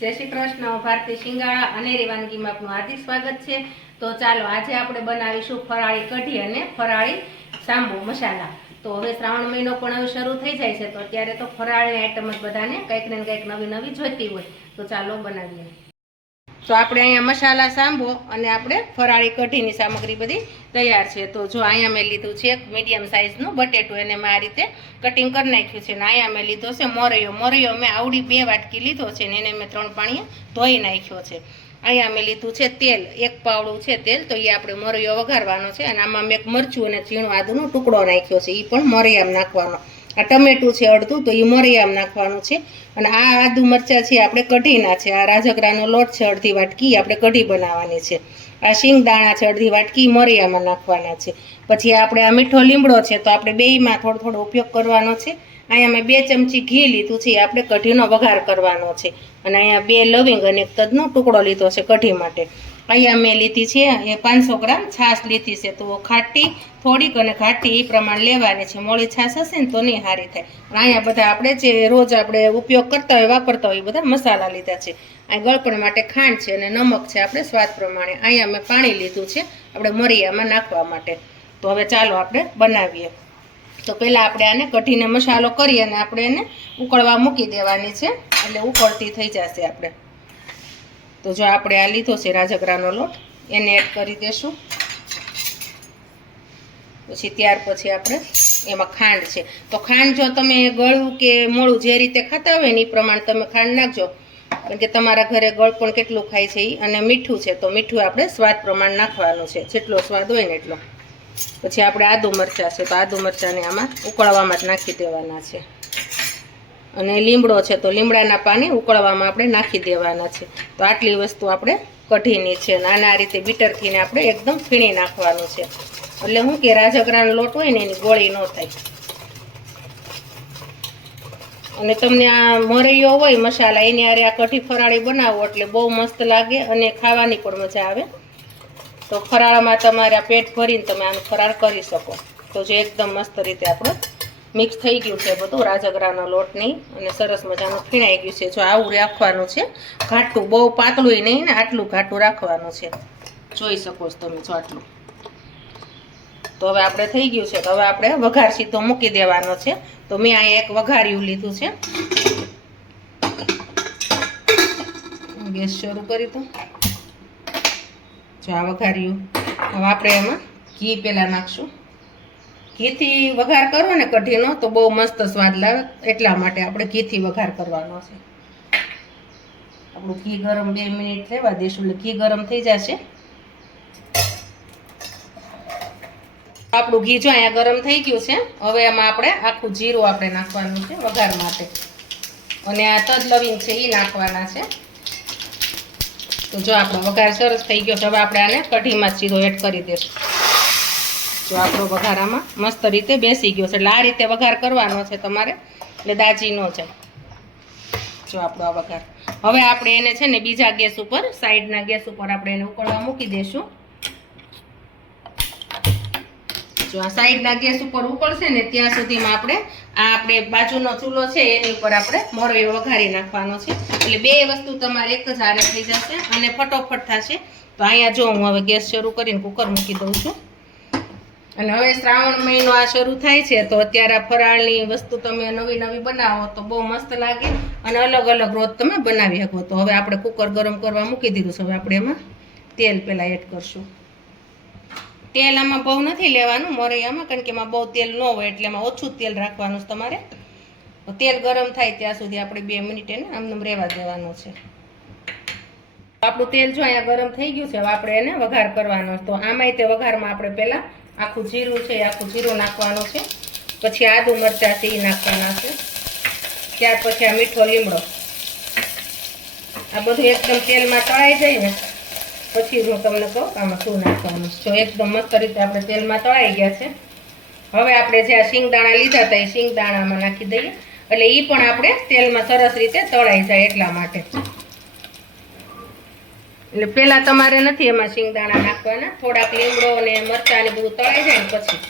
જય શ્રી કૃષ્ણ. ભારતી શિંગાળા અનેરી વાનગીમાં આપનું હાર્દિક સ્વાગત છે. તો ચાલો આજે આપણે બનાવીશું ફરાળી કઢી અને ફરાળી સાંબો મસાલા. તો હવે શ્રાવણ મહિનો પણ હવે શરૂ થઈ જાય છે, તો અત્યારે તો ફરાળી આઈટમ જ બધાને કંઈક ને કંઈક નવી નવી જોઈતી હોય. તો ચાલો બનાવીએ. તો આપણે અહીંયા મસાલા સાંબો અને આપણે ફરાળી કઢીની સામગ્રી બધી તૈયાર છે. તો જો અહીંયા મેં લીધું છે એક મીડિયમ સાઇઝનું બટેટું, એને મેં આ રીતે કટિંગ કરી નાખ્યું છે. ને અહીંયા મેં લીધો છે મોરૈયો મેં આવડી 2 વાટકી લીધો છે ને એને મેં 3 પાણીએ ધોઈ નાખ્યો છે. અહીંયા મેં લીધું છે તેલ, 1 પાવડું છે તેલ, તો એ આપણે મોરૈયો વઘારવાનો છે. અને આમાં મેં એક મરચું અને ઝીણું આદુનો ટુકડો નાખ્યો છે, એ પણ મોરૈયામાં નાખવાનો. આ ટમેટું છે અડધું, તો એ મોરૈયામાં નાખવાનું છે. અને આ આદુ મરચાં છે આપણે કઢીના છે. આ રાજગરાનો લોટ છે અડધી વાટકી, આપણે કઢી બનાવવાની છે. આ શિંગદાણા છે અડધી વાટકી, મોરૈયામાં નાખવાના છે. પછી આપણે આ મીઠો લીમડો છે, તો આપણે બેયમાં થોડો થોડો ઉપયોગ કરવાનો છે. અહીંયા મેં 2 ચમચી ઘી લીધું છે, આપણે કઢીનો વઘાર કરવાનો છે. અને અહીંયા 2 લવિંગ અને 1 તજનો ટુકડો લીધો છે કઢી માટે. અહીંયા મેં લીધી છે એ 500 ગ્રામ છાશ લીધી છે. તો ખાટી થોડીક અને ઘાટી એ પ્રમાણે લેવાની છે. મોળી છાશ હશે ને તો નહીં સારી થાય. અને અહીંયા બધા આપણે જે રોજ આપણે ઉપયોગ કરતા હોય વાપરતા હોય એ બધા મસાલા લીધા છે. અહીં ગળપણ માટે ખાંડ છે અને નમક છે આપણે સ્વાદ પ્રમાણે. અહીંયા મેં પાણી લીધું છે આપણે મોરૈયામાં નાખવા માટે. તો હવે ચાલો આપણે બનાવીએ. તો પહેલાં આપણે આને કઢીને મસાલો કરી અને આપણે એને ઉકળવા મૂકી દેવાની છે, એટલે ઉકળતી થઈ જશે આપણે. તો જો આપણે આ લીધો છે રાજગરાનો લોટ, એને એડ કરી દઈશું. પછી ત્યાર પછી આપણે એમાં ખાંડ છે. તો ખાંડ જો તમે ગળું કે મોળું જે રીતે ખાતા હોય ને એ પ્રમાણે તમે ખાંડ નાખજો, કારણ કે તમારા ઘરે ગળપણ કેટલું ખાય છે એ. અને મીઠું છે, તો મીઠું આપણે સ્વાદ પ્રમાણે નાખવાનું છે, જેટલો સ્વાદ હોય ને એટલો. પછી આપણે આદુ મરચાં છે, તો આદુ મરચાંને આમાં ઉકળવામાં જ નાખી દેવાના છે. અને લીમડો છે, તો લીમડાના પાને ઉકળવામાં આપણે નાખી દેવાના છે. તો આટલી વસ્તુ આપણે કઢીની છે. અને આ રીતે બીટરથીને આપણે એકદમ ફીણી નાખવાનું છે, એટલે શું કે રાજગરાનો લોટ હોય ને એની ગોળી ન થાય. અને તમને આ મોરૈયો હોય મસાલા એની આરે આ કઢી ફરાળી બનાવો એટલે બહુ મસ્ત લાગે અને ખાવાની પણ મજા આવે. તો ફરાળમાં તમારા પેટ ભરીને તમે આનું ફરાળ કરી શકો. તો જે એકદમ મસ્ત રીતે આપણું મિક્સ થઈ ગયું છે બધું રાજગરાનો લોટની, અને સરસ મજાનું ફીણાઈ ગયું છે. જો આવું રાખવાનું છે ઘાટું, બહુ પાતળું નહીં ને, આટલું ઘાટું રાખવાનું છે. જોઈ શકો છો તમે જો આટલું. તો હવે આપણે થઈ ગયું છે. તો હવે આપણે વઘાર સીધો મૂકી દેવાનો છે. તો મેં અહીંયા એક વઘાર્યું લીધું છે. ગેસ શરૂ કરી દો. જો આ વઘાર્યું. હવે આપણે એમાં ઘી પહેલાં નાખશું. ઘીથી વઘાર કરો ને કઢીનો તો બહુ મસ્ત સ્વાદ લાવે, એટલા માટે આપણે ઘીથી વઘાર કરવાનો છે. આપણું ઘી ગરમ 2 મિનિટ રહેવા દઈશું, એટલે ઘી ગરમ થઈ જશે. આપણું ઘી જો અહીંયા ગરમ થઈ ગયું છે. હવે એમાં આપણે આખું જીરું આપણે નાખવાનું છે વઘાર માટે. અને આ તજ લવિંગ છે એ નાખવાના છે. તો જો આપણો વઘાર સરસ થઈ ગયો છે. હવે આપણે આને કઢીમાં સીધો એડ કરી દઈશું. જો આપણો વઘારામાં મસ્ત રીતે બેસી ગયો છે. એટલે આ રીતે વઘાર કરવાનો છે તમારે, એટલે દાજી ન જાય. જો આપણો આ વઘાર. હવે આપણે એને છે ને બીજા ગેસ ઉપર, સાઈડના ગેસ ઉપર આપણે એને ઉકળવા મૂકી દઈશું. જો આ સાઈડના ગેસ ઉપર ઉકળશે ને ત્યાં સુધીમાં આપણે બાજુનો ચૂલો છે એની ઉપર આપણે મોરૈયો વઘારી નાખવાનો છે. એટલે 2 વસ્તુ તમારે એક જ હારે થઈ જશે અને ફટોફટ થશે. તો અહીંયા જો હું હવે ગેસ શરૂ કરીને કુકર મૂકી દઉં છું. અને હવે શ્રાવણ મહિનો આ શરૂ થાય છે, તો અત્યારે આ ફરાળની વસ્તુ તમે નવી નવી બનાવો તો બહુ મસ્ત લાગે અને અલગ અલગ રોજ તમે બનાવી શકો. તો હવે આપણે કુકર ગરમ કરવા મૂકી દીધું છે. હવે આપણે એમાં તેલ પહેલાં એડ કરશું. તેલ આમાં બહુ નથી લેવાનું મોરૈયામાં, કારણ કે એમાં બહુ તેલ ન હોય, એટલે એમાં ઓછું તેલ રાખવાનું છે તમારે. તેલ ગરમ થાય ત્યાં સુધી આપણે 2 મિનિટ એને આમ રહેવા દેવાનું છે. આપણું તેલ જો અહીંયા ગરમ થઈ ગયું છે. હવે આપણે એને વઘાર કરવાનો. તો આમાંય તે વઘારમાં આપણે પહેલાં આખું જીરું છે, આખું જીરું નાખવાનું છે. પછી આદુ મરચાં છે એ નાખવાના છે. ત્યાર પછી આ મીઠો લીમડો. આ બધું એકદમ તેલમાં તળાઈ જાય ને પછી હું તમને કહું આમાં શું નાખવાનું. જો એકદમ મસ્ત રીતે આપણે તેલમાં તળાઈ ગયા છે. હવે આપણે જે આ શિંગદાણા લીધા હતા એ શિંગદાણામાં નાખી દઈએ, એટલે એ પણ આપણે તેલમાં સરસ રીતે તળાઈ જાય એટલા માટે. એટલે પહેલાં તમારે નથી એમાં શિંગદાણા નાખવાના, થોડાક લીમડો અને મરચાં ને બધું તળાઈ જાય ને પછી.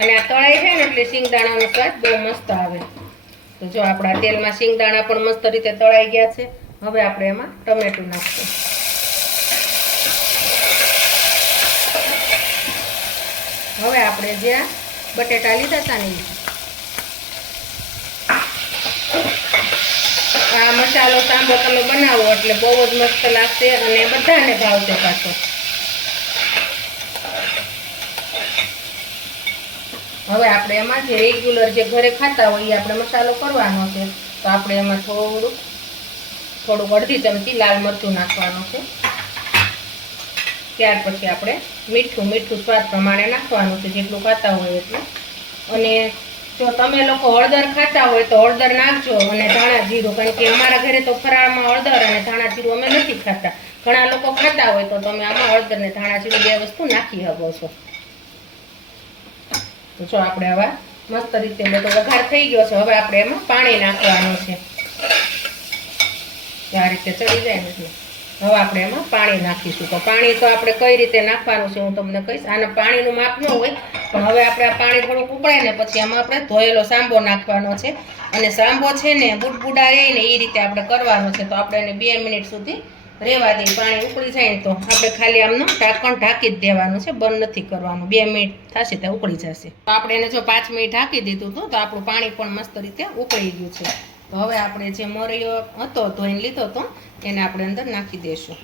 અને આ તળાઈ જાય ને એટલે શિંગદાણાનો સ્વાદ બહુ મસ્ત આવે. તો જો આપણા તેલમાં શિંગદાણા પણ મસ્ત રીતે તળાઈ ગયા છે. હવે આપણે એમાં ટમેટું નાખશું. હવે આપણે જે આ બટેટા લીધા હતા ને આ મસાલો સાંભો તમે બનાવો એટલે બહુ જ મસ્ત લાગશે અને બધાને ભાવશે પાછો. હવે આપણે એમાં જે રેગ્યુલર જે ઘરે ખાતા હોય એ આપણે મસાલો કરવાનો છે. તો આપણે એમાં થોડુંક અડધી ચમચી લાલ મરચું નાખવાનું છે. ત્યાર પછી આપણે મીઠું સ્વાદ પ્રમાણે નાખવાનું છે, જેટલું ખાતા હોય એટલું. અને જો તમે લોકો હળદર ખાતા હોય તો હળદર નાખજો અને ધાણા જીરું, કારણ કે અમારા ઘરે તો ફરાળમાં હળદર અને ધાણા જીરું અમે નથી ખાતા. ઘણા લોકો ખાતા હોય તો તમે આમાં હળદર ને ધાણા જીરું બે વસ્તુ નાખી શકો છો. તો જો આપણે હવે મસ્ત રીતે બધો વઘાર થઈ ગયો છે. હવે આપણે એમાં પાણી નાખવાનું છે. આ રીતે ચડી જાય ને હવે આપણે એમાં પાણી નાખીશું. તો પાણી તો આપણે કઈ રીતે નાખવાનું છે હું તમને કહીશ. આને પાણીનું માપ ન હોય, પણ હવે આપણે આ પાણી થોડુંક ઉકળે ને પછી આમાં આપણે ધોયેલો સાંભો નાખવાનો છે. અને સાંભો છે ને બુડબુડા રહે ને એ રીતે આપણે કરવાનો છે. તો આપણે એને 2 મિનિટ સુધી રહેવા દઈએ. પાણી ઉકળી જાય ને તો આપણે ખાલી આમનું ઢાંકણ ઢાંકી જ દેવાનું છે, બંધ નથી કરવાનું. 2 મિનિટ થશે તો ઉકળી જશે. તો આપણે એને જો 5 મિનિટ ઢાંકી દીધું હતું તો આપણું પાણી પણ મસ્ત રીતે ઉકળી ગયું છે. તો હવે આપણે જે મોરૈયો હતો ધોઈને લીધો હતો એને આપણે અંદર નાખી દઈશું.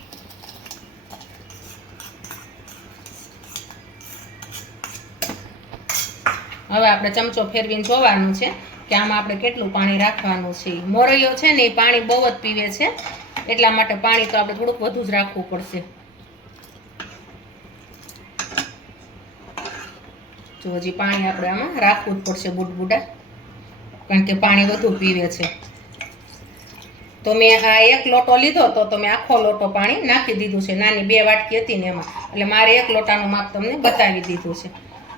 હવે આપણે ચમચો ફેરવીને જોવાનું છે કે આમાં આપણે કેટલું પાણી રાખવાનું છે. મોરૈયો છે ને એ પાણી બહુ જ પીવે છે, એટલા માટે પાણી તો આપણે થોડુંક વધુ જ રાખવું પડશે. જો હજી પાણી આપણે આમાં રાખવું જ પડશે બુડબુડા, કારણ કે પાણી વધુ પીવે છે. તો મેં આ 1 લોટો લીધો તો મેં આખો લોટો પાણી નાખી દીધું છે. નાની 2 વાટકી હતી ને એમાં, એટલે મારે 1 લોટાનું માપ તમને બતાવી દીધું છે.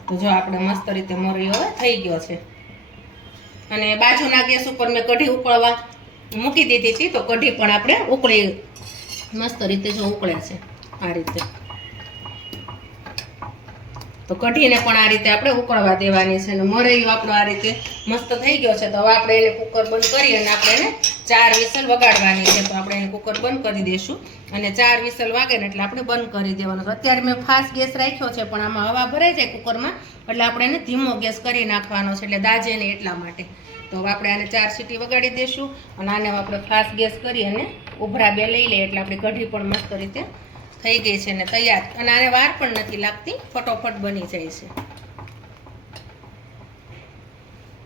તો જો આપણે મસ્ત રીતે મોરૈયો થઈ ગયો છે. અને બાજુના ગેસ ઉપર મેં કઢી ઉકળવા મૂકી દીધી હતી, તો કઢી પણ આપણે ઉકળી મસ્ત રીતે જો ઉકળે છે આ રીતે. તો કઢીને પણ આ રીતે આપણે ઉકળવા દેવાની છે. અને મોરૈયો આપણો આ રીતે મસ્ત થઈ ગયો છે. તો હવે આપણે એને કુકર બંધ કરી અને આપણે એને 4 વિસલ વગાડવાની છે. તો આપણે એને કુકર બંધ કરી દઈશું અને 4 વિસલ વાગે ને એટલે આપણે બંધ કરી દેવાનું છે. અત્યારે મેં ફાસ્ટ ગેસ રાખ્યો છે, પણ આમાં હવા ભરાઈ જાય કુકરમાં એટલે આપણે એને ધીમો ગેસ કરી નાખવાનો છે, એટલે દાજે ને એટલા માટે. તો હવે આપણે આને 4 સીટી વગાડી દઈશું અને આને આપણે ફાસ્ટ ગેસ કરી અને ઉભરા 2 લઈ લઈએ એટલે આપણી કઢી પણ મસ્ત રીતે થઈ ગઈ છે ને તૈયાર. અને આને વાર પણ નથી લાગતી, ફટોફટ બની જાય છે.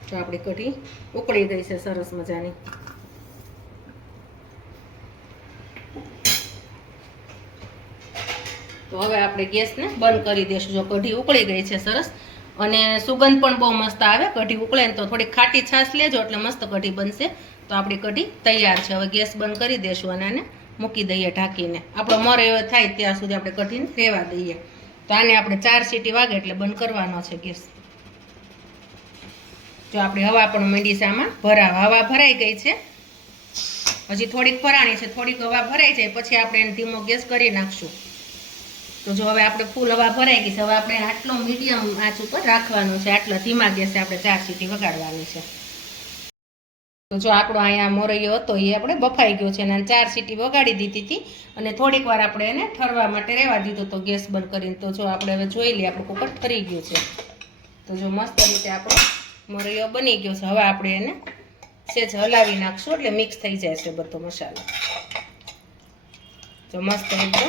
તો આપણી કઢી ઉકળી ગઈ છે સરસ મજાની. તો હવે આપણે ગેસને બંધ કરી દઈશું. જો કઢી ઉકળી ગઈ છે સરસ, અને સુગંધ પણ બહુ મસ્ત આવે. કઢી ઉકળે ને તો થોડી ખાટી છાશ લેજો એટલે મસ્ત કઢી બનશે. તો આપણી કઢી તૈયાર છે. હવે ગેસ બંધ કરી દઈશું અને આને મૂકી દઈએ ઢાંકીને. આપણો મોરૈયો થાય ત્યાં સુધી આપણે કઢીને રહેવા દઈએ. તો આને આપણે 4 સીટી વાગે એટલે બંધ કરવાનો છે ગેસ. જો આપણી હવા પણ માંડી છે આમાં ભરાવા. હવા ભરાઈ ગઈ છે, હજી થોડીક ભરાણી છે. થોડીક હવા ભરાઈ જાય પછી આપણે એને ધીમો ગેસ કરી નાખશું. તો જો હવે આપણે ફૂલ હવા ભરાઈ ગઈ છે. હવે આપણે આટલો મીડિયમ આંચ ઉપર રાખવાનું છે, આટલા ધીમા ગેસે આપણે 4 સીટી વગાડવાની છે. તો જો આપણો અહીંયા મોરૈયો હતો એ આપણે બફાઈ ગયો છે અને 4 સીટી વગાડી દીધી હતી અને થોડીક વાર આપણે એને ઠરવા માટે રહેવા દીધો તો ગેસ બંધ કરીને. તો જો આપણે હવે જોઈ લઈએ આપણું કુકર ઠરી ગયું છે. તો જો મસ્ત રીતે આપણો મોરૈયો બની ગયો છે. હવે આપણે એને સહેજ હલાવી નાખશું એટલે મિક્સ થઈ જાય છે બધો મસાલો. જો મસ્ત રીતે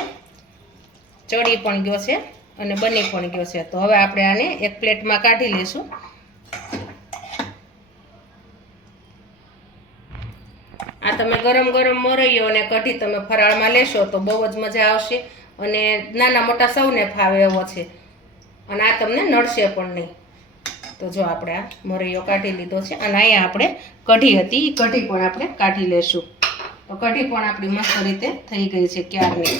ચડી પણ ગયો છે અને બની પણ ગયો છે. તો હવે આપણે આને એક પ્લેટમાં કાઢી લઈશું. આ તમે ગરમ ગરમ મોરૈયો અને કઢી તમે ફરાળમાં લેશો તો બહુ જ મજા આવશે અને નાના મોટા સૌને ફાવે એવો છે અને આ તમને નડશે પણ નહીં. તો જો આપણે આ મોરૈયો કાઢી લીધો છે અને અહીંયા આપણે કઢી હતી એ કઢી પણ આપણે કાઢી લેશું. તો કઢી પણ આપણી મસ્ત રીતે થઈ ગઈ છે ક્યારની.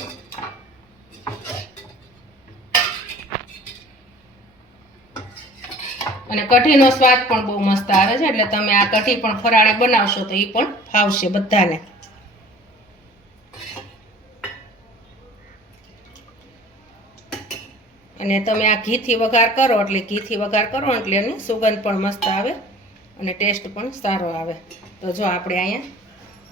અને કઢીનો સ્વાદ પણ બહુ મસ્ત આવે છે, એટલે તમે આ કઢી પણ ફરાળી બનાવશો તો એ પણ ફાવશે બધાને. અને તમે આ ઘીથી વઘાર કરો એટલે એની સુગંધ પણ મસ્ત આવે અને ટેસ્ટ પણ સારો આવે. તો જો આપણે અહીંયા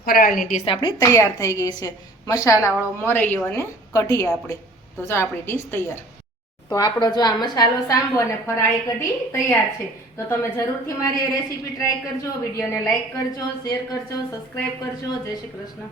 ફરાળની ડીશ આપણી તૈયાર થઈ ગઈ છે. મસાલાવાળો મોરૈયો અને કઢી આપણી. તો જો આપણી ડીશ તૈયાર. તો આપણો જો આ મસાલો સાંભો અને ફરાળી કઢી તૈયાર છે. તો તમે જરૂરથી મારી રેસીપી ટ્રાય કરજો. વિડીયોને લાઈક કરજો, શેર કરજો, સબસ્ક્રાઈબ કરજો. જય શ્રી કૃષ્ણ.